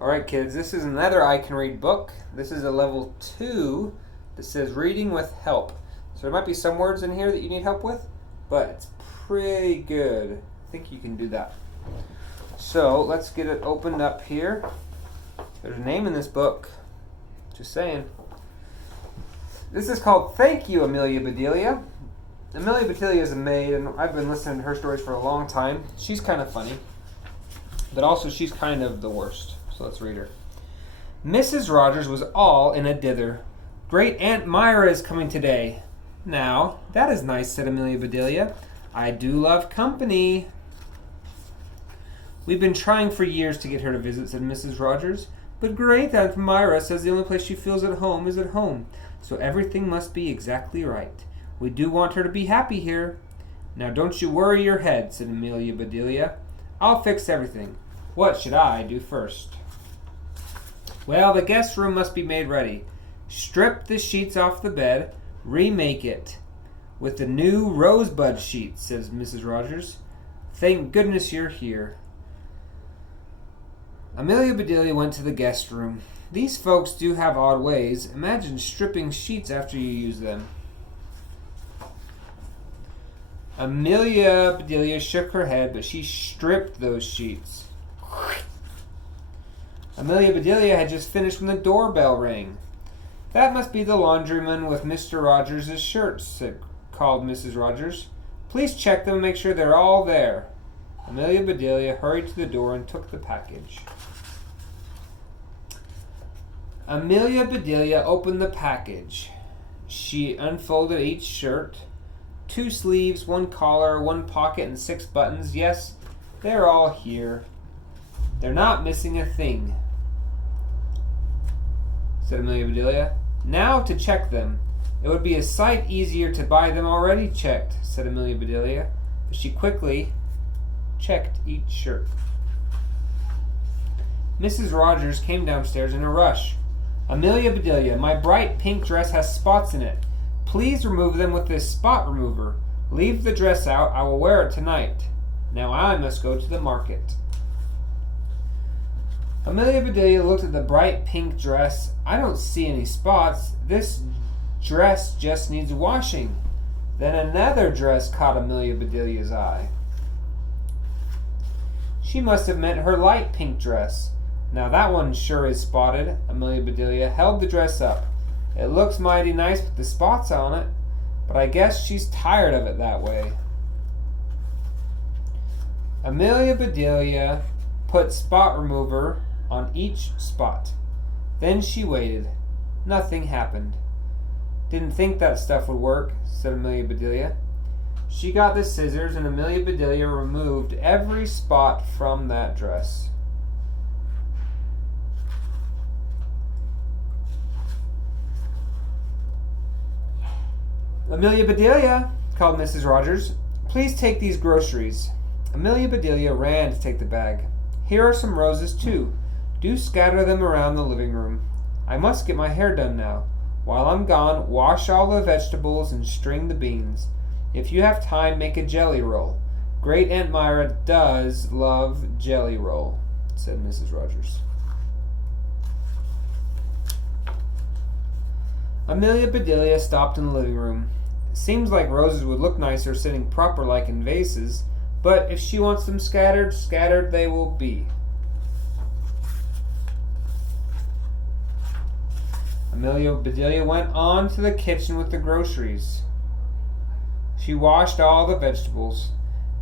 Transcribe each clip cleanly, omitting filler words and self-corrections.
Alright kids, this is another I Can Read book. This is a level 2 that says reading with help. So there might be some words in here that you need help with, but it's pretty good. I think you can do that. So let's get it opened up here. There's a name in this book. Just saying. This is called Thank You, Amelia Bedilia. Amelia Bedilia is a maid, and I've been listening to her stories for a long time. She's kind of funny, but also she's kind of the worst. So let's read her. Mrs. Rogers was all in a dither. Great Aunt Myra is coming today. Now, that is nice, said Amelia Bedilia. I do love company. We've been trying for years to get her to visit, said Mrs. Rogers. But Great Aunt Myra says the only place she feels at home is at home, so everything must be exactly right. We do want her to be happy here. Now don't you worry your head, said Amelia Bedilia. I'll fix everything. What should I do first? Well, the guest room must be made ready. Strip the sheets off the bed, remake it with the new rosebud sheets, says Mrs. Rogers. Thank goodness you're here. Amelia Bedilia went to the guest room. These folks do have odd ways. Imagine stripping sheets after you use them. Amelia Bedilia shook her head, but she stripped those sheets. Amelia Bedilia had just finished when the doorbell rang. That must be the laundryman with Mr. Rogers' shirts, called Mrs. Rogers. Please check them and make sure they're all there. Amelia Bedilia hurried to the door and took the package. Amelia Bedilia opened the package. She unfolded each shirt. 2 sleeves, 1 collar, 1 pocket, and 6 buttons. Yes, they're all here. They're not missing a thing, said Amelia Bedilia. Now to check them. It would be a sight easier to buy them already checked, said Amelia Bedilia. But she quickly checked each shirt. Mrs. Rogers came downstairs in a rush. Amelia Bedilia, my bright pink dress has spots in it. Please remove them with this spot remover. Leave the dress out. I will wear it tonight. Now I must go to the market. Amelia Bedilia looked at the bright pink dress. I don't see any spots. This dress just needs washing. Then another dress caught Amelia Bedilia's eye. She must have meant her light pink dress. Now that one sure is spotted. Amelia Bedilia held the dress up. It looks mighty nice with the spots on it, but I guess she's tired of it that way. Amelia Bedilia put spot remover on each spot. Then she waited. Nothing happened. Didn't think that stuff would work, said Amelia Bedilia. She got the scissors and Amelia Bedilia removed every spot from that dress. Amelia Bedilia, called Mrs. Rogers, please take these groceries. Amelia Bedilia ran to take the bag. Here are some roses, too. Do scatter them around the living room. I must get my hair done now. While I'm gone, wash all the vegetables and string the beans. If you have time, make a jelly roll. Great Aunt Myra does love jelly roll, said Mrs. Rogers. Amelia Bedilia stopped in the living room. Seems like roses would look nicer sitting proper like in vases, but if she wants them scattered, scattered they will be. Amelia Bedilia went on to the kitchen with the groceries. She washed all the vegetables.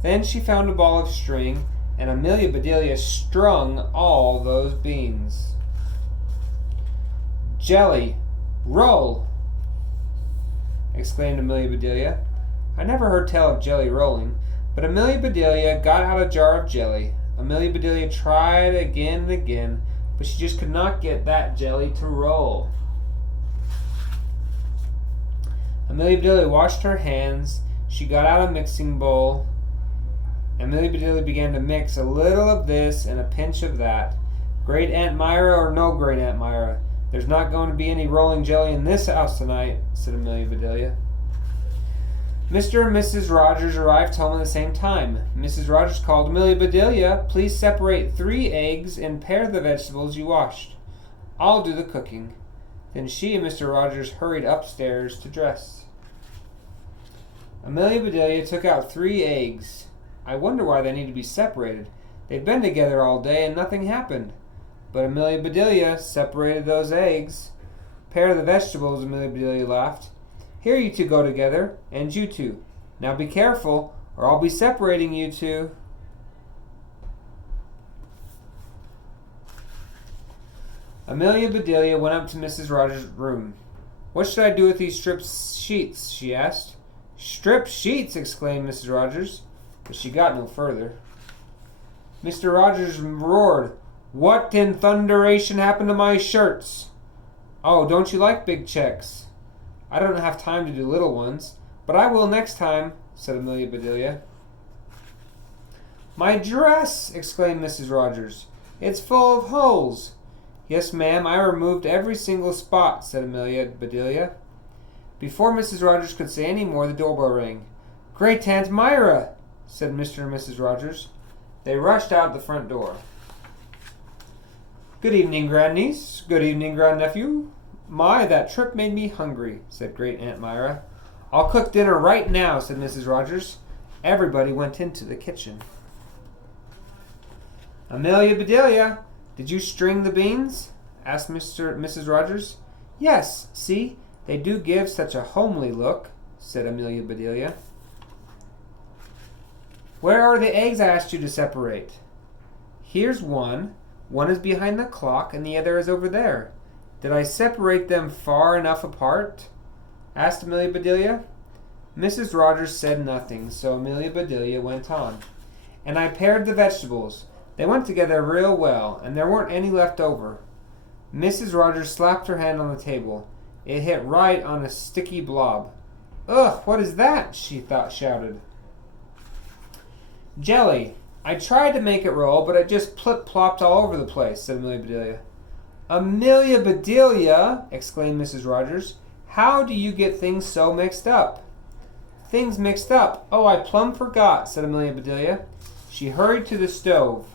Then she found a ball of string, and Amelia Bedilia strung all those beans. Jelly! Roll! Exclaimed Amelia Bedilia. I never heard tell of jelly rolling, but Amelia Bedilia got out a jar of jelly. Amelia Bedilia tried again and again, but she just could not get that jelly to roll. Amelia Bedilia washed her hands. She got out a mixing bowl. Amelia Bedilia began to mix a little of this and a pinch of that. Great Aunt Myra or no Great Aunt Myra, there's not going to be any rolling jelly in this house tonight, said Amelia Bedilia. Mr. and Mrs. Rogers arrived home at the same time. Mrs. Rogers called, Amelia Bedilia, please separate 3 eggs and pare the vegetables you washed. I'll do the cooking. Then she and Mr. Rogers hurried upstairs to dress. Amelia Bedilia took out 3 eggs. I wonder why they need to be separated. They've been together all day and nothing happened. But Amelia Bedilia separated those eggs. Pare the vegetables, Amelia Bedilia laughed. Here you 2 go together, and you 2. Now be careful, or I'll be separating you 2. Amelia Bedilia went up to Mrs. Rogers' room. What should I do with these stripped sheets? She asked. Stripped sheets! Exclaimed Mrs. Rogers, but she got no further. Mr. Rogers roared, What in thunderation happened to my shirts? Oh, don't you like big checks? I don't have time to do little ones, but I will next time, said Amelia Bedilia. My dress! Exclaimed Mrs. Rogers. It's full of holes. Yes, ma'am, I removed every single spot, said Amelia Bedilia. Before Mrs. Rogers could say any more, the doorbell rang. Great Aunt Myra, said Mr. and Mrs. Rogers. They rushed out the front door. Good evening, grandniece. Good evening, grandnephew. My, that trip made me hungry, said Great Aunt Myra. I'll cook dinner right now, said Mrs. Rogers. Everybody went into the kitchen. Amelia Bedilia, did you string the beans? Asked Mr. and Mrs. Rogers. Yes, see, they do give such a homely look, said Amelia Bedilia. Where are the eggs I asked you to separate? Here's one. One is behind the clock and the other is over there. Did I separate them far enough apart? Asked Amelia Bedilia. Mrs. Rogers said nothing, so Amelia Bedilia went on. And I pared the vegetables. They went together real well, and there weren't any left over. Mrs. Rogers slapped her hand on the table. It hit right on a sticky blob. Ugh, what is that? She shouted. Jelly. I tried to make it roll, but it just plip-plopped all over the place, said Amelia Bedilia. Amelia Bedilia, exclaimed Mrs. Rogers. How do you get things so mixed up? Things mixed up? Oh, I plumb forgot, said Amelia Bedilia. She hurried to the stove.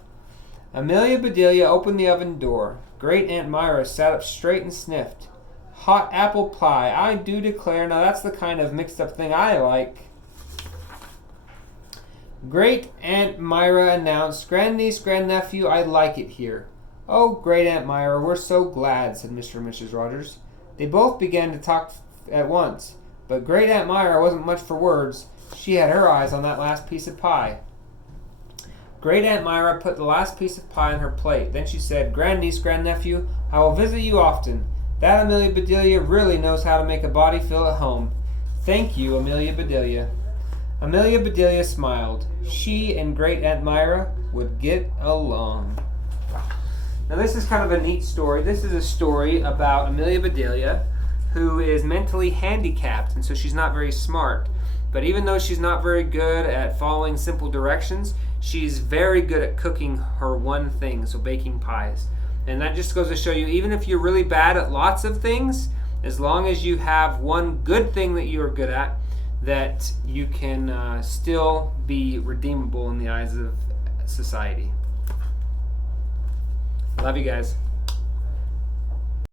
Amelia Bedilia opened the oven door. Great Aunt Myra sat up straight and sniffed. Hot apple pie, I do declare. Now that's the kind of mixed up thing I like. Great Aunt Myra announced, Grandniece, grandnephew, I like it here. Oh, Great Aunt Myra, we're so glad, said Mr. and Mrs. Rogers. They both began to talk at once, but Great Aunt Myra wasn't much for words. She had her eyes on that last piece of pie. Great Aunt Myra put the last piece of pie on her plate. Then she said, Grandniece, grandnephew, I will visit you often. That Amelia Bedilia really knows how to make a body feel at home. Thank you, Amelia Bedilia. Amelia Bedilia smiled. She and Great Aunt Myra would get along. Now this is kind of a neat story. This is a story about Amelia Bedilia, who is mentally handicapped, and so she's not very smart. But even though she's not very good at following simple directions, she's very good at cooking her one thing, so baking pies. And that just goes to show you, even if you're really bad at lots of things, as long as you have one good thing that you are good at, that you can still be redeemable in the eyes of society. Love you guys.